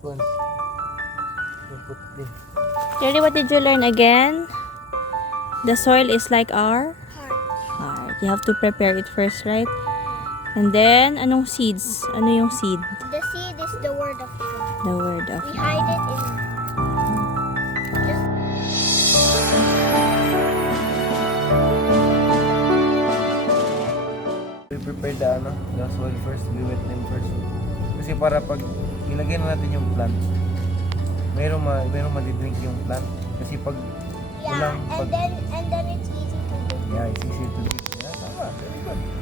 Kung puti. Jerry, what did you learn again? The soil is like our Heart. heart. You have to prepare it first, right? And then, anong seeds? Ano yung seed? The seed is the word of God. The word of We God. hide it in our just We prepare the soil first, we wet them first. Kasi para pag ilagay na natin yung plant, merong madidrink yung plant. Kasi pag yeah, walang, and then it's easy to do. yeah, it's easy to do. Yeah, tama, very good.